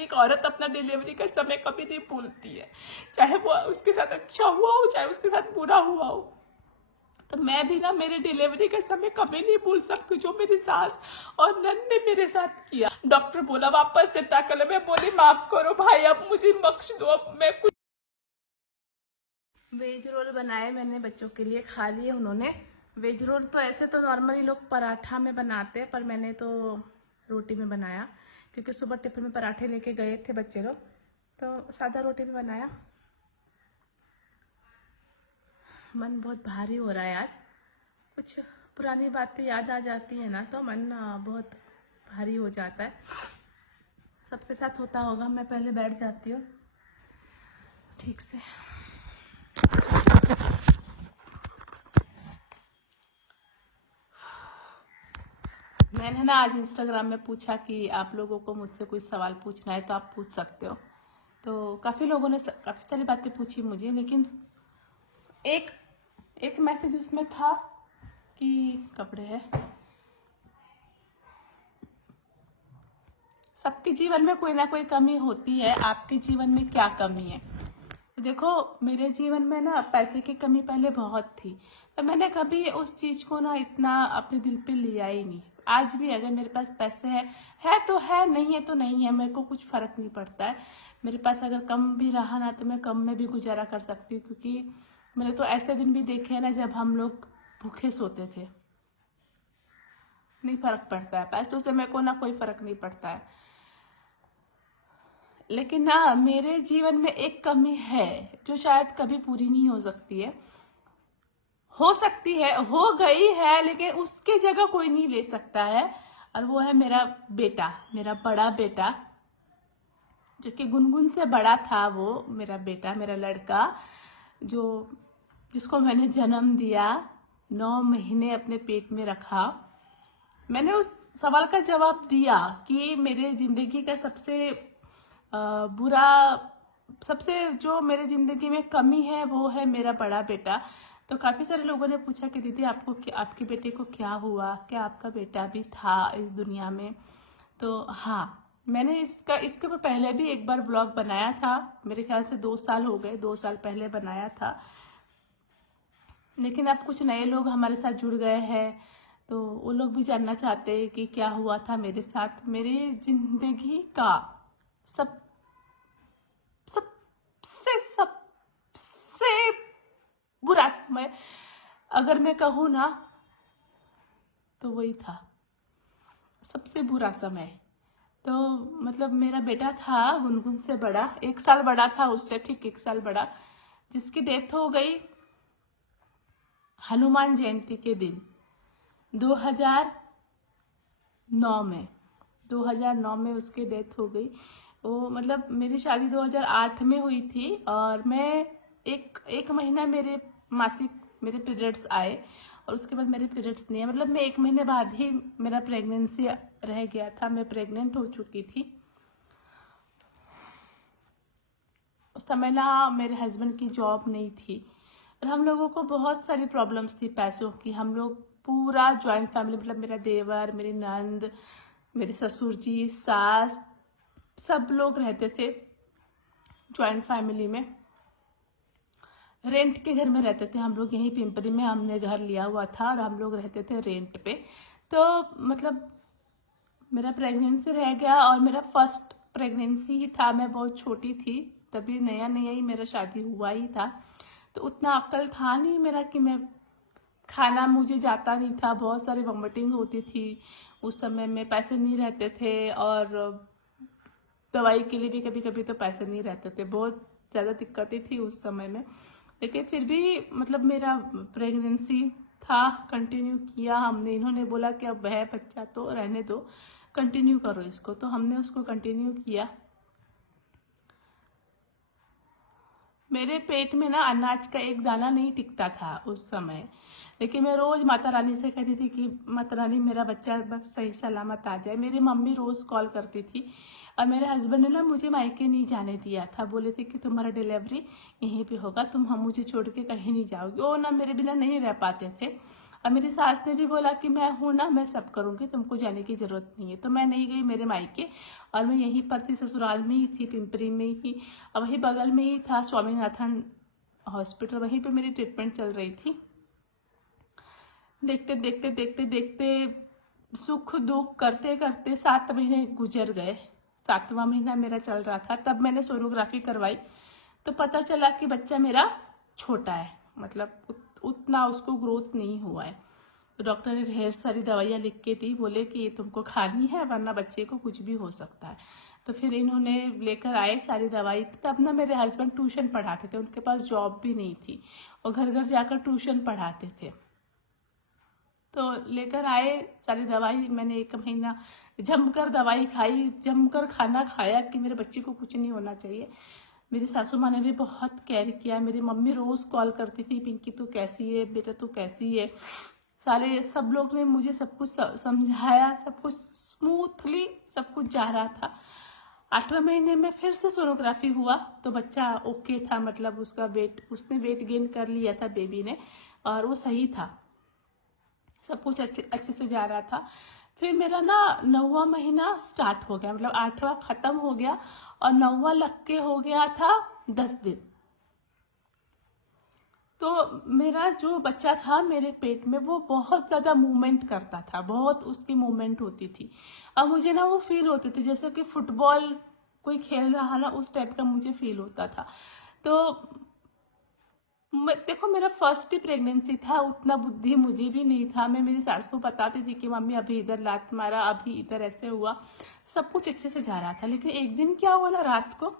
एक औरत अपना डिलीवरी का समय कभी नहीं भूलती है, चाहे वो उसके साथ अच्छा हुआ हो चाहे उसके साथ बुरा हुआ हो। तो मैं भी ना मेरे डिलीवरी का समय कभी नहीं भूल सकती जो मेरी सास और नन ने मेरे साथ किया। डॉक्टर बोला वापस से टाकल, मैं बोली माफ करो भाई, अब मुझे बख्श दो, अब मैं कुछ। वेज रोल बनाए मैंने बच्चों के लिए, खा लिए उन्होंने। वेज रोल तो ऐसे तो नॉर्मली लोग पराठा में बनाते हैं, पर मैंने तो रोटी में बनाया क्योंकि सुबह टिफिन में पराठे लेके गए थे बच्चे लोग, तो सादा रोटी में बनाया। मन बहुत भारी हो रहा है आज, कुछ पुरानी बातें याद आ जाती है ना तो मन बहुत भारी हो जाता है। सबके साथ होता होगा। मैं पहले बैठ जाती हूँ ठीक से। मैंने ना आज इंस्टाग्राम में पूछा कि आप लोगों को मुझसे कोई सवाल पूछना है तो आप पूछ सकते हो। तो काफ़ी लोगों ने काफ़ी सारी बातें पूछी मुझे, लेकिन एक एक मैसेज उसमें था कि कपड़े है, सबके जीवन में कोई ना कोई कमी होती है। आपके जीवन में क्या कमी है? तो देखो, मेरे जीवन में ना पैसे की कमी पहले बहुत थी, पर मैंने कभी उस चीज़ को ना इतना अपने दिल पे लिया ही नहीं। आज भी अगर मेरे पास पैसे है तो है, नहीं है तो नहीं है, मेरे को कुछ फ़र्क नहीं पड़ता है। मेरे पास अगर कम भी रहा ना तो मैं कम में भी गुजारा कर सकती हूँ, क्योंकि मैंने तो ऐसे दिन भी देखे हैं ना जब हम लोग भूखे सोते थे। नहीं फ़र्क पड़ता है, पैसों से मेरे को ना कोई फ़र्क नहीं पड़ता है। लेकिन ना मेरे जीवन में एक कमी है जो शायद कभी पूरी नहीं हो सकती है। हो सकती है, हो गई है, लेकिन उसके जगह कोई नहीं ले सकता है, और वो है मेरा बेटा, मेरा बड़ा बेटा, जो कि गुनगुन से बड़ा था। वो मेरा बेटा, मेरा लड़का, जो जिसको मैंने जन्म दिया, 9 महीने अपने पेट में रखा। मैंने उस सवाल का जवाब दिया कि मेरे जिंदगी का सबसे बुरा, सबसे जो मेरे ज़िंदगी में कमी है वो है मेरा बड़ा बेटा। तो काफ़ी सारे लोगों ने पूछा कि दीदी आपको आपके बेटे को क्या हुआ, क्या आपका बेटा भी था इस दुनिया में? तो हाँ, मैंने इसके ऊपर पहले भी एक बार ब्लॉग बनाया था, मेरे ख्याल से 2 साल हो गए, 2 साल पहले बनाया था। लेकिन अब कुछ नए लोग हमारे साथ जुड़ गए हैं, तो वो लोग भी जानना चाहते हैं कि क्या हुआ था मेरे साथ। मेरी ज़िंदगी का सब सबसे बुरा समय अगर मैं कहूँ ना तो वही था, सबसे बुरा समय। तो मतलब मेरा बेटा था गुनगुन से बड़ा, 1 साल बड़ा था उससे, ठीक 1 साल बड़ा, जिसकी डेथ हो गई हनुमान जयंती के दिन 2009 में। 2009 में उसकी डेथ हो गई। वो मतलब मेरी शादी 2008 में हुई थी, और मैं एक महीना मेरे पीरियड्स आए, और उसके बाद मेरे पीरियड्स नहीं है। मतलब मैं 1 महीने बाद ही मेरा प्रेगनेंसी रह गया था, मैं प्रेग्नेंट हो चुकी थी। उस समय ना मेरे हस्बैंड की जॉब नहीं थी, और हम लोगों को बहुत सारी प्रॉब्लम्स थी पैसों की। हम लोग पूरा जॉइंट फैमिली, मतलब मेरा देवर, मेरी नंद, मेरे ससुर जी, सास, सब लोग रहते थे जॉइंट फैमिली में। रेंट के घर में रहते थे हम लोग, यहीं पिंपरी में हमने घर लिया हुआ था, और हम लोग रहते थे रेंट पे। तो मतलब मेरा प्रेगनेंसी रह गया, और मेरा फर्स्ट प्रेगनेंसी ही था। मैं बहुत छोटी थी तभी, नया नया ही मेरा शादी हुआ ही था, तो उतना अक्ल था नहीं मेरा कि मैं, खाना मुझे जाता नहीं था, बहुत सारी वॉमिटिंग होती थी उस समय में, पैसे नहीं रहते थे, और दवाई के लिए भी कभी कभी तो पैसे नहीं रहते थे, बहुत ज़्यादा दिक्कतें थी उस समय में। लेकिन फिर भी मतलब मेरा प्रेगनेंसी था, कंटिन्यू किया हमने। इन्होंने बोला कि अब है बच्चा तो रहने दो, कंटिन्यू करो इसको, तो हमने उसको कंटिन्यू किया। मेरे पेट में ना अनाज का एक दाना नहीं टिकता था उस समय, लेकिन मैं रोज़ माता रानी से कहती थी कि माता रानी मेरा बच्चा बस सही सलामत आ जाए। मेरी मम्मी रोज़ कॉल करती थी, और मेरे हस्बैंड ने ना मुझे मायके नहीं जाने दिया था, बोले थे कि तुम्हारा डिलीवरी यहीं पे होगा, तुम हम मुझे छोड़ के कहीं नहीं जाओगे। वो ना मेरे बिना नहीं रह पाते थे, और मेरी सास ने भी बोला कि मैं हूँ ना, मैं सब करूँगी, तुमको जाने की ज़रूरत नहीं है। तो मैं नहीं गई मेरे मायके, और मैं यहीं पर थी, ससुराल में ही थी, पिंपरी में ही, और वहीं बगल में ही था स्वामीनाथन हॉस्पिटल, वहीं पे मेरी ट्रीटमेंट चल रही थी। देखते देखते देखते देखते सुख दुख करते करते 7 महीने गुजर गए। 7वां महीना मेरा चल रहा था, तब मैंने सोनोग्राफी करवाई, तो पता चला कि बच्चा मेरा छोटा है, मतलब उतना उसको ग्रोथ नहीं हुआ है। तो डॉक्टर ने ढेर सारी दवाइयाँ लिख के दी, बोले कि ये तुमको खानी है वरना बच्चे को कुछ भी हो सकता है। तो फिर इन्होंने लेकर आए सारी दवाई। तब ना मेरे हस्बैंड ट्यूशन पढ़ाते थे, उनके पास जॉब भी नहीं थी, और घर घर जाकर ट्यूशन पढ़ाते थे। तो लेकर आए सारी दवाई, मैंने 1 महीना जमकर दवाई खाई, जमकर खाना खाया कि मेरे बच्चे को कुछ नहीं होना चाहिए। मेरी सासू माँ ने भी बहुत केयर किया। मेरी मम्मी रोज़ कॉल करती थी, पिंकी तू कैसी है बेटा, तू कैसी है। सारे सब लोग ने मुझे सब कुछ समझाया, सब कुछ स्मूथली सब कुछ जा रहा था। 8वें महीने में फिर से सोनोग्राफी हुआ, तो बच्चा ओके था, मतलब उसका वेट, उसने वेट गेन कर लिया था बेबी ने, और वो सही था, सब कुछ अच्छे से जा रहा था। फिर मेरा ना 9वां महीना स्टार्ट हो गया, मतलब 8वां खत्म हो गया और 9वां लग के हो गया था 10 दिन। तो मेरा जो बच्चा था मेरे पेट में, वो बहुत ज़्यादा मूवमेंट करता था, बहुत उसकी मूवमेंट होती थी। अब मुझे ना वो फील होती थी जैसे कि फुटबॉल कोई खेल रहा ना, उस टाइप का मुझे फील होता था। तो देखो मेरा फर्स्ट ही प्रेगनेंसी था, उतना बुद्धि मुझे भी नहीं था। मैं मेरी सास को बताती थी कि मम्मी अभी इधर लात मारा, अभी इधर ऐसे हुआ, सब कुछ अच्छे से जा रहा था। लेकिन एक दिन क्या हुआ ना, रात को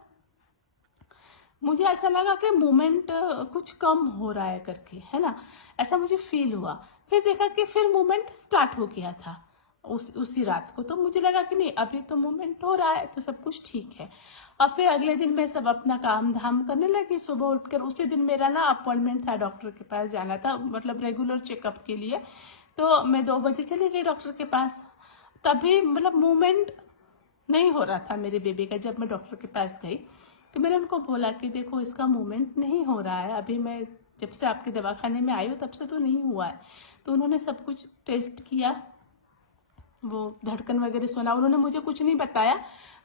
मुझे ऐसा लगा कि मूवमेंट कुछ कम हो रहा है करके, है ना, ऐसा मुझे फील हुआ। फिर देखा कि फिर मूवमेंट स्टार्ट हो गया था उसी रात को। तो मुझे लगा कि नहीं, अभी तो मूवमेंट हो रहा है, तो सब कुछ ठीक है। और फिर अगले दिन मैं सब अपना काम धाम करने लगी। सुबह उठकर, उसी दिन मेरा ना अपॉइंटमेंट था, डॉक्टर के पास जाना था, मतलब रेगुलर चेकअप के लिए। तो मैं 2 बजे चली गई डॉक्टर के पास। तभी मतलब मूवमेंट नहीं हो रहा था मेरे बेबी का। जब मैं डॉक्टर के पास गई तो मैंने उनको बोला कि देखो इसका मूवमेंट नहीं हो रहा है, अभी मैं जब से आपके दवाखाने में आई हूँ तब से तो नहीं हुआ है। तो उन्होंने सब कुछ टेस्ट किया, वो धड़कन वगैरह सुना, उन्होंने मुझे कुछ नहीं बताया।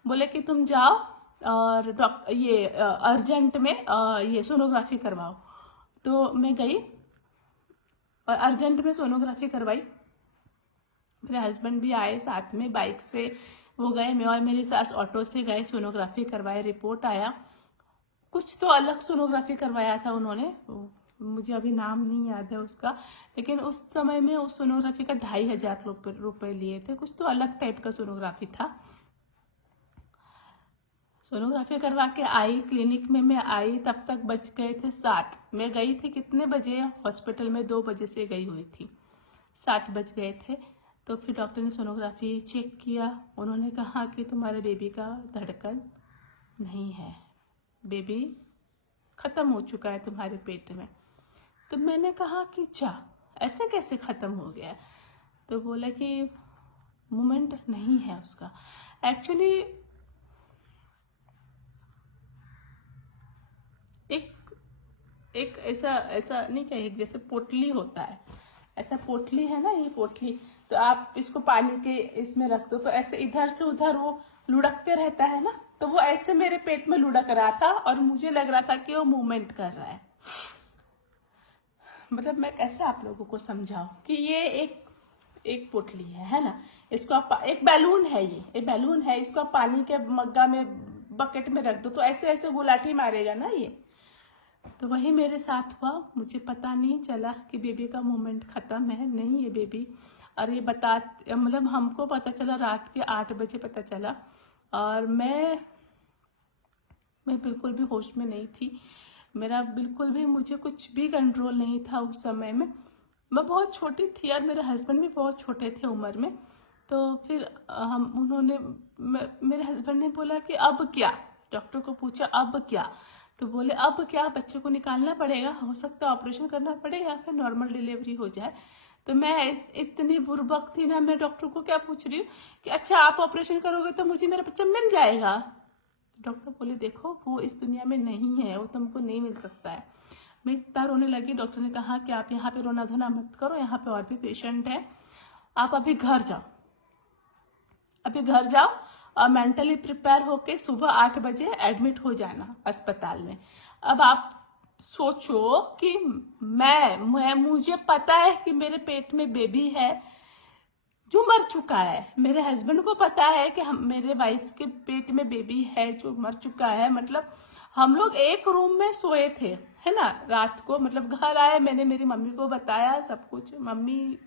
बोले कि तुम जाओ और ये अर्जेंट में ये सोनोग्राफी करवाओ। तो मैं गई और अर्जेंट में सोनोग्राफी करवाई। मेरे हस्बैंड भी आए साथ में, बाइक से वो गए, मैं और मेरी सास ऑटो से गए, सोनोग्राफी करवाए। रिपोर्ट आया, कुछ तो अलग सोनोग्राफी करवाया था उन्होंने, मुझे अभी नाम नहीं याद है उसका, लेकिन उस समय में उस सोनोग्राफी का 2500 रुपये लिए थे। कुछ तो अलग टाइप का सोनोग्राफी था। सोनोग्राफी करवा के आई, क्लिनिक में मैं आई, तब तक बज गए थे 7। मैं गई थी कितने बजे हॉस्पिटल में, 2 बजे से गई हुई थी, 7 बज गए थे। तो फिर डॉक्टर ने सोनोग्राफी चेक किया, उन्होंने कहा कि तुम्हारे बेबी का धड़कन नहीं है, बेबी ख़त्म हो चुका है तुम्हारे पेट में। तो मैंने कहा कि अच्छा, ऐसे कैसे ख़त्म हो गया? तो बोला कि मूवमेंट नहीं है उसका। एक्चुअली एक ऐसा नहीं क्या, एक जैसे पोटली होता है, ऐसा पोटली है ना, ये पोटली, तो आप इसको पानी के इसमें रख दो तो ऐसे इधर से उधर वो लुढ़कते रहता है ना, तो वो ऐसे मेरे पेट में लुढ़क रहा था और मुझे लग रहा था कि वो मूवमेंट कर रहा है। मतलब मैं कैसे आप लोगों को समझाऊं कि ये एक पोटली है ना, इसको आप, एक बैलून है, ये बैलून है, इसको आप पानी के मग्गा में, बकेट में रख दो तो ऐसे ऐसे गुलाटी मारेगा ना ये। तो वही मेरे साथ हुआ, मुझे पता नहीं चला कि बेबी का मूवमेंट ख़त्म है, नहीं है बेबी। और ये मतलब हमको पता चला रात के 8 बजे पता चला, और मैं बिल्कुल भी होश में नहीं थी। मेरा बिल्कुल भी, मुझे कुछ भी कंट्रोल नहीं था उस समय में। मैं बहुत छोटी थी और मेरे हस्बैंड भी बहुत छोटे थे उम्र में। तो फिर मेरे हस्बैंड ने बोला कि अब क्या, डॉक्टर को पूछा अब क्या, तो बोले अब क्या, बच्चे को निकालना पड़ेगा, हो सकता है ऑपरेशन करना पड़ेगा, फिर नॉर्मल डिलीवरी हो जाए। तो मैं इतनी बुर्बक थी ना, मैं डॉक्टर को क्या पूछ रही हूँ कि अच्छा आप ऑपरेशन करोगे तो मुझे मेरा बच्चा मिल जाएगा। डॉक्टर बोले देखो वो इस दुनिया में नहीं है, वो तुमको नहीं मिल सकता है। मैं इतना रोने लगी। डॉक्टर ने कहा कि आप यहाँ पे रोना धोना मत करो, यहाँ पे और भी पेशेंट है, आप अभी घर जाओ, अभी घर जाओ और मेंटली प्रिपेयर होके सुबह 8 बजे एडमिट हो जाना अस्पताल में। अब आप सोचो कि मुझे पता है कि मेरे पेट में बेबी है जो मर चुका है, मेरे हस्बैंड को पता है कि मेरे वाइफ के पेट में बेबी है जो मर चुका है। मतलब हम लोग एक रूम में सोए थे, है ना। रात को मतलब घर आए, मैंने मेरी मम्मी को बताया सब कुछ। मेरी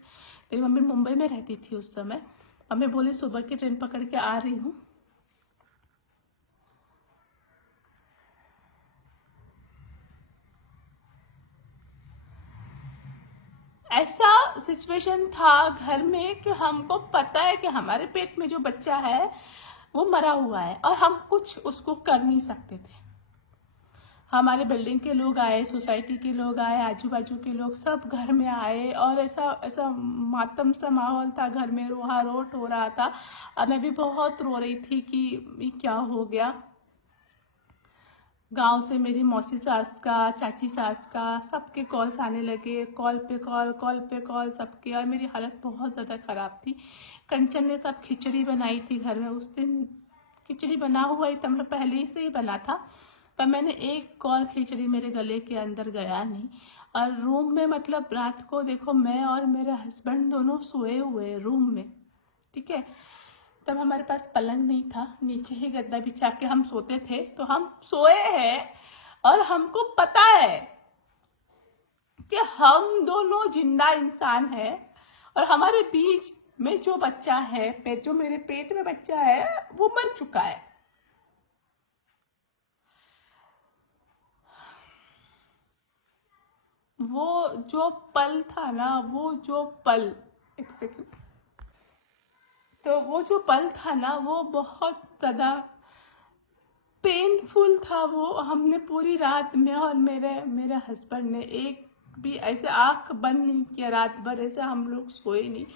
मम्मी मुंबई में रहती थी उस समय। मम्मी बोली सुबह की ट्रेन पकड़ के आ रही हूँ। ऐसा सिचुएशन था घर में कि हमको पता है कि हमारे पेट में जो बच्चा है वो मरा हुआ है और हम कुछ उसको कर नहीं सकते थे। हमारे बिल्डिंग के लोग आए, सोसाइटी के लोग आए, आजू बाजू के लोग सब घर में आए और ऐसा ऐसा मातम सा माहौल था घर में, रोहा रोट हो रहा था। और मैं भी बहुत रो रही थी कि ये क्या हो गया। गांव से मेरी मौसी सास का, चाची सास का, सबके कॉल्स आने लगे, कॉल पे कॉल सबके। और मेरी हालत बहुत ज़्यादा ख़राब थी। कंचन ने तब खिचड़ी बनाई थी घर में। उस दिन खिचड़ी बना हुआ ही था, मतलब पहले से ही बना था, पर मैंने एक कॉल खिचड़ी मेरे गले के अंदर गया नहीं। और रूम में मतलब रात को देखो, मैं और मेरे हस्बैंड दोनों सोए हुए रूम में, ठीक है। तब हमारे पास पलंग नहीं था, नीचे ही गद्दा बिछा के हम सोते थे। तो हम सोए हैं और हमको पता है कि हम दोनों जिंदा इंसान हैं और हमारे बीच में जो बच्चा है, जो मेरे पेट में बच्चा है, वो मर चुका है। वो जो पल था ना, वो जो पल, एक सेकंड, तो वो जो पल था ना, वो बहुत ज़्यादा पेनफुल था। वो हमने पूरी रात में और मेरे हस्बैंड ने एक भी ऐसे आंख बंद नहीं किया रात भर। ऐसे हम लोग सोए नहीं,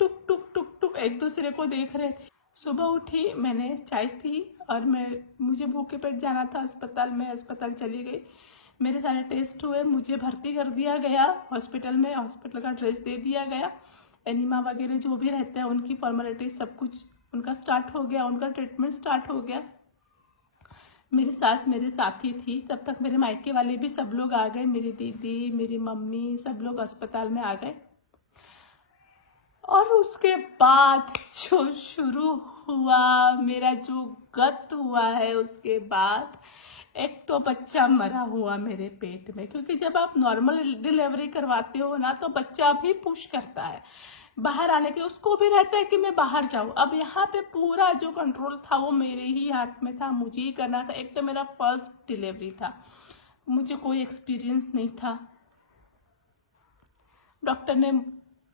टुक टुक टुक टुक एक दूसरे को देख रहे थे। सुबह उठी, मैंने चाय पी और मुझे भूखे पेट जाना था अस्पताल में। अस्पताल चली गई, मेरे सारे टेस्ट हुए, मुझे भर्ती कर दिया गया हॉस्पिटल में। हॉस्पिटल का ड्रेस दे दिया गया, एनिमा वगैरह जो भी रहते हैं उनकी फॉर्मेलिटी सब कुछ उनका स्टार्ट हो गया, उनका ट्रीटमेंट स्टार्ट हो गया। मेरी सास मेरे साथ ही थी तब तक। मेरे मायके वाले भी सब लोग आ गए, मेरी दीदी, मेरी मम्मी, सब लोग अस्पताल में आ गए। और उसके बाद जो शुरू हुआ, मेरा जो गत हुआ है, उसके बाद एक तो बच्चा मरा हुआ मेरे पेट में। क्योंकि जब आप नॉर्मल डिलीवरी करवाते हो ना, तो बच्चा भी पुश करता है बाहर आने के, उसको भी रहता है कि मैं बाहर जाऊं। अब यहाँ पे पूरा जो कंट्रोल था वो मेरे ही हाथ में था, मुझे ही करना था। एक तो मेरा फर्स्ट डिलीवरी था, मुझे कोई एक्सपीरियंस नहीं था। डॉक्टर ने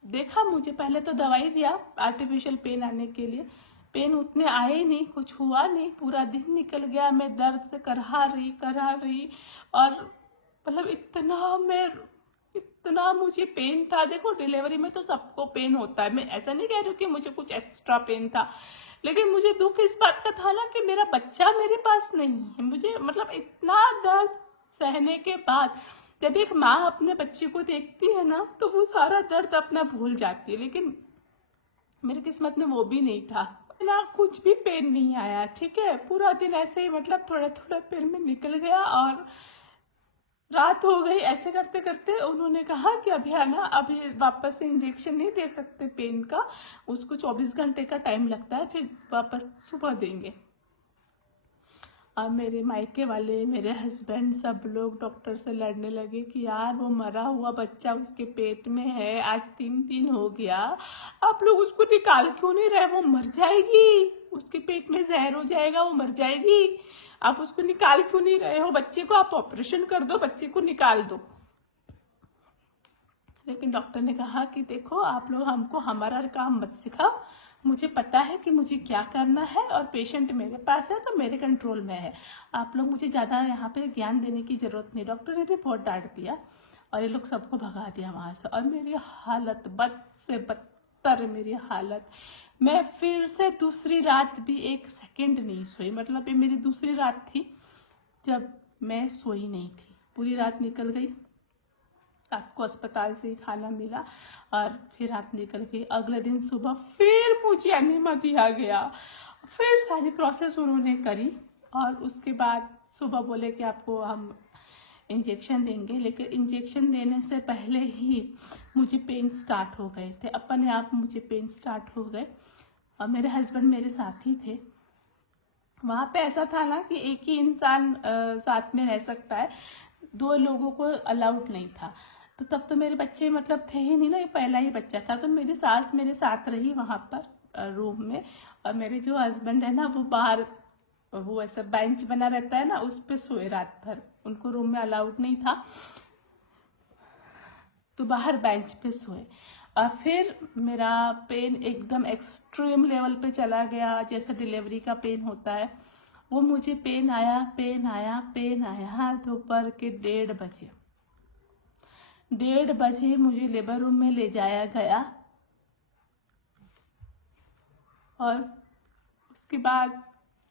देखा मुझे, पहले तो दवाई दिया आर्टिफिशियल पेन आने के लिए। पेन उतने आए नहीं, कुछ हुआ नहीं, पूरा दिन निकल गया। मैं दर्द से करहा रही और मतलब इतना मुझे पेन था। देखो डिलीवरी में तो सबको पेन होता है, मैं ऐसा नहीं कह रही हूँ कि मुझे कुछ एक्स्ट्रा पेन था, लेकिन मुझे दुख इस बात का था ना कि मेरा बच्चा मेरे पास नहीं है। मुझे मतलब इतना दर्द सहने के बाद जब एक माँ अपने बच्चे को देखती है ना, तो वो सारा दर्द अपना भूल जाती है। लेकिन मेरी किस्मत में वो भी नहीं था ना, कुछ भी पेन नहीं आया, ठीक है। पूरा दिन ऐसे ही मतलब थोड़ा थोड़ा पेन में निकल गया और रात हो गई। ऐसे करते करते उन्होंने कहा कि अभी है ना, अभी वापस से इंजेक्शन नहीं दे सकते पेन का, उसको 24 घंटे का टाइम लगता है, फिर वापस सुबह देंगे। अब मेरे मायके वाले, मेरे हस्बैंड, सब लोग डॉक्टर से लड़ने लगे कि यार वो मरा हुआ बच्चा उसके पेट में है, आज 3 दिन हो गया, आप लोग उसको निकाल क्यों नहीं रहे? वो मर जाएगी, उसके पेट में जहर हो जाएगा, वो मर जाएगी, आप उसको निकाल क्यों नहीं रहे हो? बच्चे को आप ऑपरेशन कर दो, बच्चे को निकाल दो। लेकिन डॉक्टर ने कहा कि देखो आप लोग हमको हमारा काम मत सिखाओ, मुझे पता है कि मुझे क्या करना है और पेशेंट मेरे पास है तो मेरे कंट्रोल में है, आप लोग मुझे ज़्यादा यहाँ पे ज्ञान देने की ज़रूरत नहीं। डॉक्टर ने भी बहुत डांट दिया और ये लोग सबको भगा दिया वहाँ से। और मेरी हालत बद से बदतर, मेरी हालत, मैं फिर से दूसरी रात भी 1 सेकेंड नहीं सोई। मतलब ये मेरी दूसरी रात थी जब मैं सोई नहीं थी, पूरी रात निकल गई। रात को अस्पताल से ही खाना मिला और फिर रात निकल गई। अगले दिन सुबह फिर मुझे एनेमा दिया गया, फिर सारी प्रोसेस उन्होंने करी और उसके बाद सुबह बोले कि आपको हम इंजेक्शन देंगे, लेकिन इंजेक्शन देने से पहले ही मुझे पेन स्टार्ट हो गए थे, अपने आप मुझे पेन स्टार्ट हो गए। और मेरे हस्बैंड मेरे साथ ही थे। वहाँ पे ऐसा था ना कि एक ही इंसान साथ में रह सकता है, 2 लोगों को अलाउड नहीं था। तो तब तो मेरे बच्चे मतलब थे ही नहीं ना, ये पहला ही बच्चा था। तो मेरी सास मेरे साथ रही वहाँ पर रूम में, और मेरे जो हस्बैंड है ना वो बाहर, वो ऐसा बेंच बना रहता है ना, उस पे सोए रात भर। उनको रूम में अलाउड नहीं था, तो बाहर बेंच पे सोए। और फिर मेरा पेन एकदम एक्सट्रीम लेवल पे चला गया, जैसे डिलीवरी का पेन होता है वो मुझे पेन आया, पेन आया, पेन आया। दोपहर के 1:30 बजे मुझे लेबर रूम में ले जाया गया और उसके बाद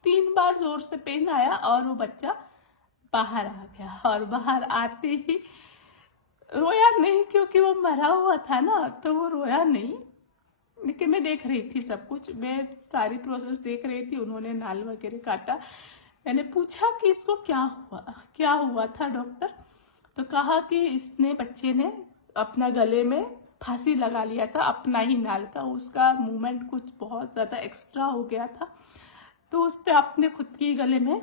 3 बार जोर से पेन आया और वो बच्चा बाहर आ गया। और बाहर आते ही रोया नहीं, क्योंकि वो मरा हुआ था ना, तो वो रोया नहीं। लेकिन मैं देख रही थी सब कुछ, मैं सारी प्रोसेस देख रही थी। उन्होंने नाल वगैरह काटा। मैंने पूछा कि इसको क्या हुआ था डॉक्टर? तो कहा कि इसने, बच्चे ने अपना गले में फांसी लगा लिया था, अपना ही नाल का। उसका मूवमेंट कुछ बहुत ज़्यादा एक्स्ट्रा हो गया था, तो उसने अपने खुद के गले में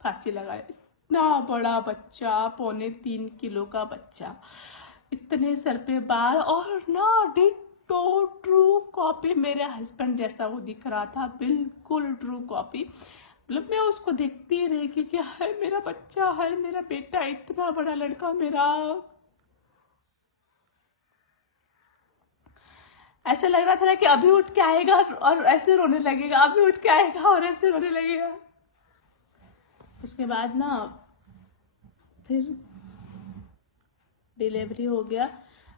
फांसी लगाई। इतना बड़ा बच्चा, 2.25 किलो का बच्चा, इतने सर पे बाल, और ना डिट्टो ट्रू कॉपी मेरे हस्बैंड जैसा वो दिख रहा था, बिल्कुल ट्रू कॉपी। मतलब मैं उसको देखती रही कि क्या है, मेरा बच्चा है, मेरा बेटा, इतना बड़ा लड़का मेरा। ऐसे लग रहा था ना कि अभी उठ के आएगा और ऐसे रोने लगेगा, अभी उठ के आएगा और ऐसे रोने लगेगा। उसके बाद ना फिर डिलीवरी हो गया।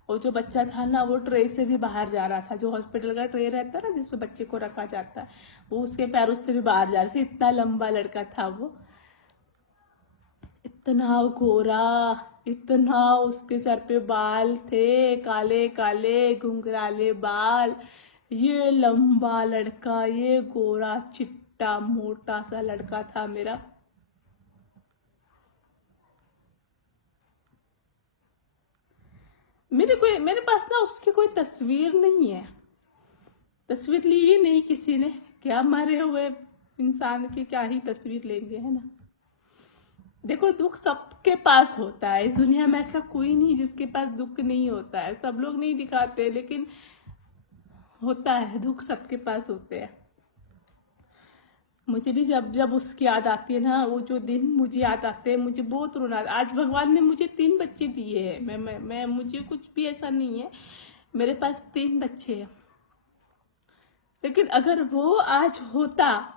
और जो बच्चा था ना वो ट्रे से भी बाहर जा रहा था, जो हॉस्पिटल का ट्रे रहता है ना जिसमें बच्चे को रखा जाता है, वो उसके पैरों से भी बाहर जा रहा था। इतना लंबा लड़का था वो, इतना गोरा, इतना, उसके सर पे बाल थे, काले काले घुंघराले बाल। ये लंबा लड़का, ये गोरा चिट्टा मोटा सा लड़का था मेरा। मेरे पास ना उसकी कोई तस्वीर नहीं है, तस्वीर ली ही नहीं किसी ने। क्या मरे हुए इंसान की क्या ही तस्वीर लेंगे, है ना। देखो, दुख सबके पास होता है इस दुनिया में, ऐसा कोई नहीं जिसके पास दुख नहीं होता है। सब लोग नहीं दिखाते, लेकिन होता है, दुख सबके पास होते हैं। मुझे भी जब जब उसकी याद आती है ना, वो जो दिन मुझे याद आते हैं, मुझे बहुत रोना। आज भगवान ने मुझे 3 बच्चे दिए हैं। मैं मुझे कुछ भी ऐसा नहीं है, मेरे पास 3 बच्चे हैं। लेकिन अगर वो आज होता,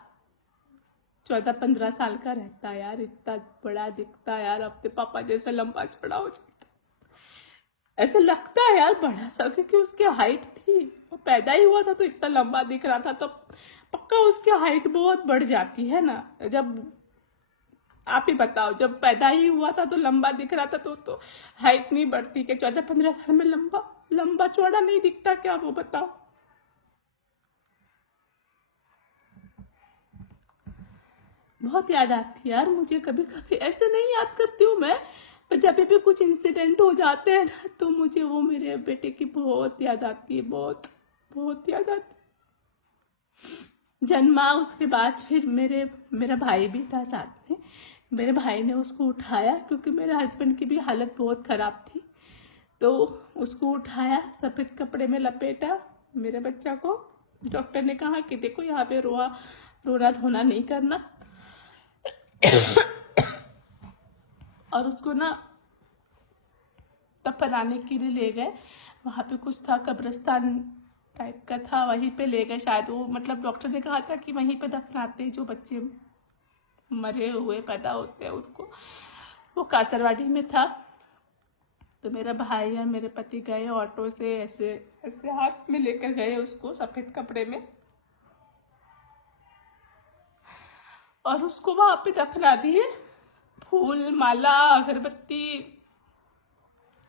14-15 साल का रहता यार, इतना बड़ा दिखता यार, अपने पापा जैसा लंबा चौड़ा हो जाता। ऐसा लगता है यार बड़ा सा, क्योंकि उसकी हाइट थी, वो पैदा ही हुआ था तो इतना लंबा दिख रहा था, तो पक्का उसकी हाइट बहुत बढ़ जाती है ना। जब आप ही बताओ, जब पैदा ही हुआ था तो लंबा दिख रहा था, तो हाइट नहीं बढ़ती क्या? 14-15 साल में लंबा चौड़ा नहीं दिखता क्या? वो बताओ। बहुत याद आती है यार मुझे। कभी कभी ऐसे नहीं याद करती हूँ मैं, पर जब भी कुछ इंसिडेंट हो जाते हैं ना, तो मुझे वो मेरे बेटे की बहुत याद आती है, बहुत बहुत याद आती है। जन्मा उसके बाद फिर मेरा भाई भी था साथ में। मेरे भाई ने उसको उठाया, क्योंकि मेरे हस्बैंड की भी हालत बहुत खराब थी, तो उसको उठाया, सफेद कपड़े में लपेटा मेरे बच्चा को। डॉक्टर ने कहा कि देखो, यहाँ पे रोना धोना नहीं करना। और उसको ना दफनाने के लिए ले गए। वहाँ पे कुछ था, कब्रिस्तान टाइप का था, वहीं पे ले गए शायद। वो मतलब डॉक्टर ने कहा था कि वहीं पे दफनाते हैं जो बच्चे मरे हुए पैदा होते हैं उनको। वो कासरवाड़ी में था। तो मेरा भाई और मेरे पति गए ऑटो से, ऐसे ऐसे हाथ में लेकर गए उसको सफेद कपड़े में, और उसको वहां पे दफना दिए। फूल माला अगरबत्ती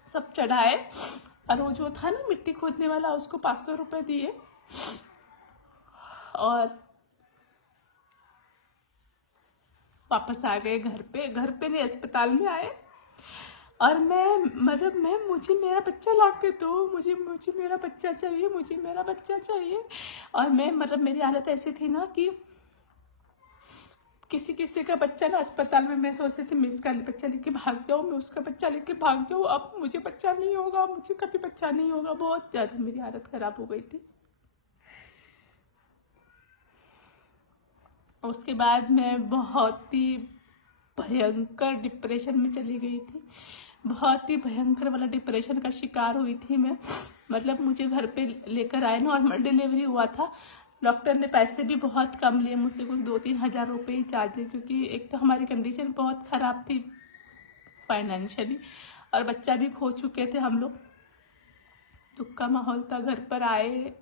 सब चढ़ाए, और वो जो था ना मिट्टी खोदने वाला, उसको 500 रुपये दिए और वापस आ गए घर पे। घर पे नहीं, अस्पताल में आए। और मुझे मेरा बच्चा ला के दो, मुझे मुझे मेरा बच्चा चाहिए, मुझे मेरा बच्चा चाहिए। और मेरी हालत ऐसी थी ना कि किसी किसी का बच्चा ना अस्पताल में, मैं सोचती थी मैं इसका बच्चा लेके भाग जाऊँ, मैं उसका बच्चा लेके भाग जाऊँ, अब मुझे बच्चा नहीं होगा, मुझे कभी बच्चा नहीं होगा। बहुत ज़्यादा मेरी हालत ख़राब हो गई थी। उसके बाद मैं बहुत ही भयंकर डिप्रेशन में चली गई थी। बहुत ही भयंकर वाला डिप्रेशन का शिकार हुई थी मैं। मुझे घर पे लेकर आए, नॉर्मल डिलीवरी हुआ था। डॉक्टर ने पैसे भी बहुत कम लिए मुझसे, कुछ 2-3 हज़ार रुपये ही चार्ज लिए, क्योंकि एक तो हमारी कंडीशन बहुत ख़राब थी फाइनेंशियली, और बच्चा भी खो चुके थे हम लोग। दुख का माहौल था। घर पर आए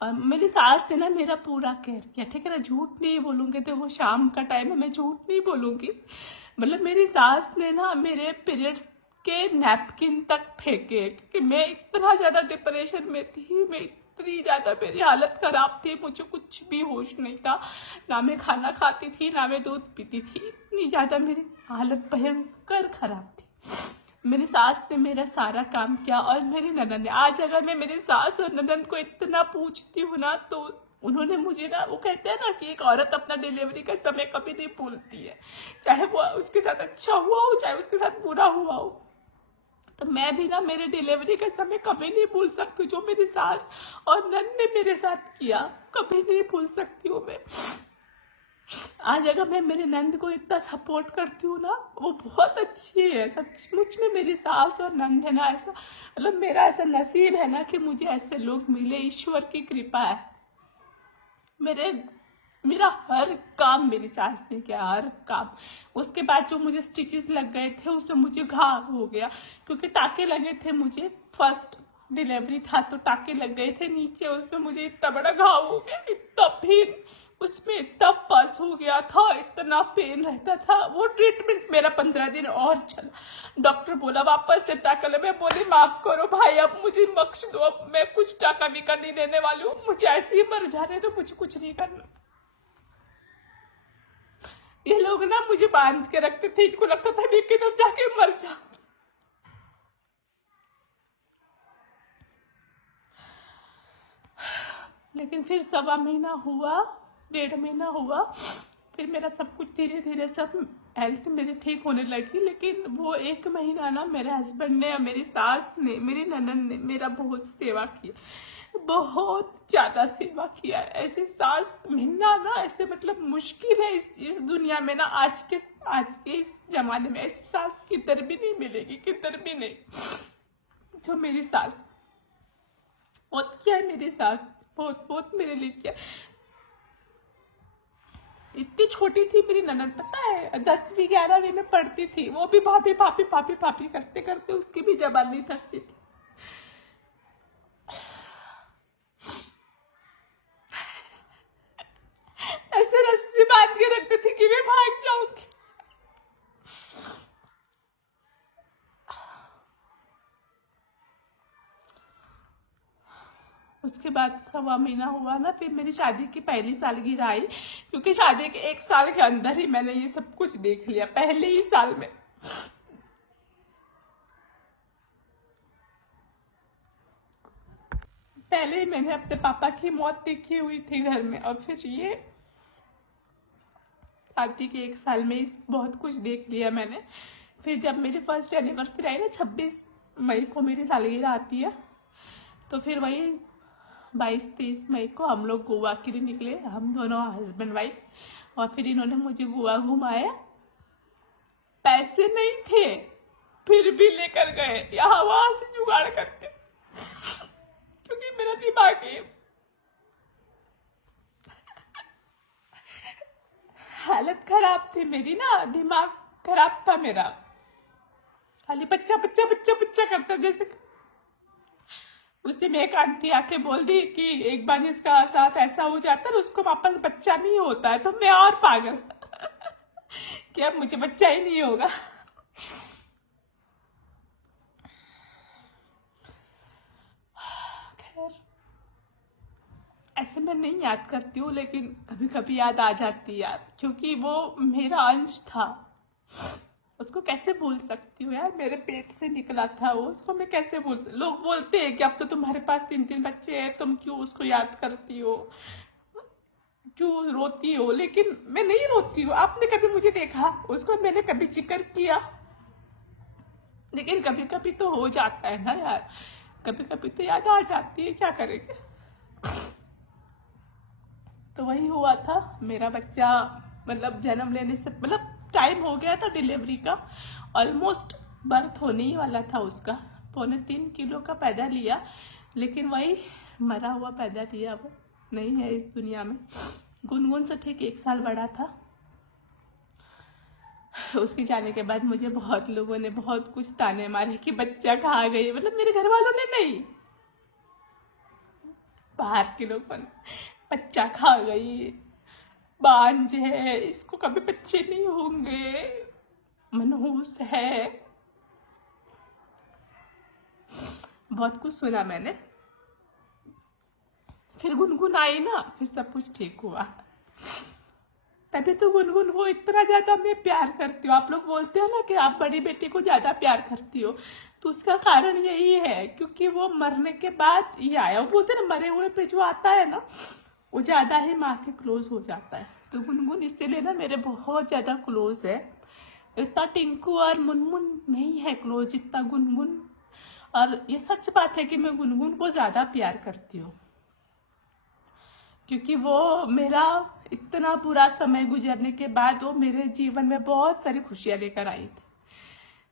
और मेरी सास ने ना मेरा पूरा केयर किया, ठीक है ना, झूठ नहीं बोलूँगी। तो वो शाम का टाइम है, मैं झूठ नहीं बोलूँगी। मेरी सास ने ना मेरे पीरियड्स के नैपकिन तक फेंके, क्योंकि मैं इतना ज़्यादा डिप्रेशन में थी, मैं इतनी ज़्यादा, मेरी हालत ख़राब थी, मुझे कुछ भी होश नहीं था। ना मैं खाना खाती थी, ना मैं दूध पीती थी, इतनी ज़्यादा मेरी हालत भयंकर ख़राब थी। मेरी सास ने मेरा सारा काम किया, और मेरी ननद ने। आज अगर मैं मेरी सास और ननद को इतना पूछती हूँ ना, तो उन्होंने मुझे ना, वो कहते हैं ना कि एक औरत अपना डिलीवरी का समय कभी नहीं भूलती है, चाहे वो उसके साथ अच्छा हुआ हो, चाहे उसके साथ बुरा हुआ हो। तो मैं भी ना मेरे डिलीवरी का समय कभी नहीं भूल सकती। जो मेरी सास और ननद ने मेरे साथ किया, कभी नहीं भूल सकती हूँ मैं। आज अगर मैं मेरी नंद को इतना सपोर्ट करती हूँ ना, वो बहुत अच्छी है। सचमुच में मेरी सास और नंद है ना, ऐसा मेरा ऐसा नसीब है ना कि मुझे ऐसे लोग मिले, ईश्वर की कृपा है। मेरा हर काम मेरी सास ने किया, हर काम। उसके बाद जो मुझे स्टिचेस लग गए थे, उसमें मुझे घाव हो गया, क्योंकि टाके लगे थे मुझे। फर्स्ट डिलीवरी था तो टाके लग गए थे नीचे, उसमें मुझे इतना बड़ा घाव हो गया, इतना पेन, उसमें इतना पस हो गया था, इतना पेन रहता था। वो ट्रीटमेंट मेरा 15 दिन और चला। डॉक्टर बोला वापस से टाका ले। मैं बोली माफ करो भाई, अब मुझे बख्श दो, अब मैं कुछ टाका विका नहीं देने वाली हूँ, मुझे ऐसे ही मर जाने दो, मुझे कुछ नहीं करना। ये लोग ना मुझे बांध के रखते थे, इनको लगता था मैं किधर जाके मर जा। लेकिन फिर 1.25 महीना हुआ, 1.5 महीना हुआ, फिर मेरा सब कुछ धीरे धीरे सब हेल्थ मेरी ठीक होने लगी। लेकिन वो 1 महीना ना मेरे हस्बैंड ने, मेरी सास ने, मेरी ननद ने मेरा बहुत सेवा की, बहुत ज़्यादा सेवा किया। ऐसे सास मिलना ना ऐसे मुश्किल है इस दुनिया में ना। आज के इस जमाने में ऐसी सास किधर भी नहीं मिलेगी, किधर भी नहीं। जो मेरी सास बहुत किया है, मेरी सास बहुत बहुत मेरे लिए किया। इतनी छोटी थी मेरी ननद, पता है 10वीं 11वीं में पढ़ती थी, वो भी भाभी भाभी भाभी भाभी करते करते उसकी भी जबान नहीं थकती थी। ऐसे रस्सी बांध के रखती थी कि मैं भाग जाऊंगी। उसके बाद 1.25 महीना हुआ ना, फिर मेरी शादी की पहली सालगिरह आई, क्योंकि शादी के 1 साल के अंदर ही मैंने ये सब कुछ देख लिया, पहले ही साल में। पहले ही मैंने अपने पापा की मौत देखी हुई थी घर में, और फिर ये शादी के 1 साल में बहुत कुछ देख लिया मैंने। फिर जब मेरी फर्स्ट एनिवर्सरी आई ना, 26 मई को मेरी सालगिरह आती है, तो फिर वही 22-23 मई को हम लोग गोवा के लिए निकले, हम दोनों हस्बैंड वाइफ। और फिर इन्होंने मुझे गोवा घुमाया। पैसे नहीं थे, फिर भी लेकर गए, यहाँ वहां से जुगाड़ करके, क्योंकि मेरा दिमाग ही हालत खराब थी मेरी ना, दिमाग खराब था मेरा, खाली बच्चा बच्चा बच्चा बच्चा करता। जैसे उसे में एक आंटी आके बोल दी कि एक बार इसका साथ ऐसा हो जाता है, उसको वापस बच्चा नहीं होता है। तो मैं और पागल कि अब मुझे बच्चा ही नहीं होगा। याद करती हूँ, लेकिन कभी कभी याद आ जाती है यार, क्योंकि वो मेरा अंश था। उसको कैसे भूल सकती हूँ यार, मेरे पेट से निकला था वो, उसको मैं कैसे लोग बोलते हैं कि अब तो तुम्हारे पास 3 3 बच्चे हैं, तुम क्यों उसको याद करती हो, क्यों रोती हो, लेकिन मैं नहीं रोती हूँ। आपने कभी मुझे देखा, उसको मैंने कभी जिक्र किया? लेकिन कभी कभी तो हो जाता है ना यार, कभी कभी तो याद आ जाती है, क्या करेंगे। तो वही हुआ था, मेरा बच्चा मतलब जन्म लेने से मतलब टाइम हो गया था डिलीवरी का, ऑलमोस्ट बर्थ होने ही वाला था उसका। 2.25 किलो का पैदा लिया, लेकिन वही मरा हुआ पैदा लिया, वो नहीं है इस दुनिया में। गुनगुन से ठीक 1 साल बड़ा था। उसके जाने के बाद मुझे बहुत लोगों ने बहुत कुछ ताने मारे कि बच्चा कहाँ गई, मतलब मेरे घर वालों ने नहीं, बाहर के लोगों ने, बच्चा खा गई, बांझ है, इसको कभी बच्चे नहीं होंगे, मनहूस है, बहुत कुछ सुना मैंने। फिर गुनगुन आई ना, फिर सब कुछ ठीक हुआ। तभी तो गुनगुन को इतना ज्यादा मैं प्यार करती हूँ। आप लोग बोलते हो ना कि आप बड़ी बेटी को ज्यादा प्यार करती हो, तो उसका कारण यही है, क्योंकि वो मरने के बाद ये आया। वो बोलते ना, मरे हुए पे जो आता है ना, वो ज्यादा ही माँ के क्लोज हो जाता है। तो गुनगुन इसीलिए ना मेरे बहुत ज्यादा क्लोज है। इतना टिंकू और मुनमुन नहीं है क्लोज जितना गुनगुन। और ये सच बात है कि मैं गुनगुन को ज्यादा प्यार करती हूँ, क्योंकि वो मेरा इतना बुरा समय गुजरने के बाद वो मेरे जीवन में बहुत सारी खुशियां लेकर आई थी।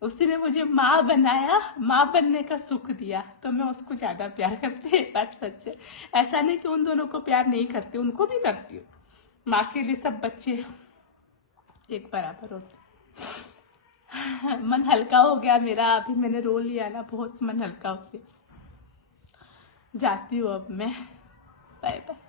उसने मुझे माँ बनाया, माँ बनने का सुख दिया, तो मैं उसको ज्यादा प्यार करती हूँ। बात सच है, ऐसा नहीं कि उन दोनों को प्यार नहीं करती, उनको भी करती हूँ। माँ के लिए सब बच्चे एक बराबर होते। मन हल्का हो गया मेरा, अभी मैंने रो लिया ना, बहुत मन हल्का हो गया। जाती हूँ अब मैं, बाय बाय।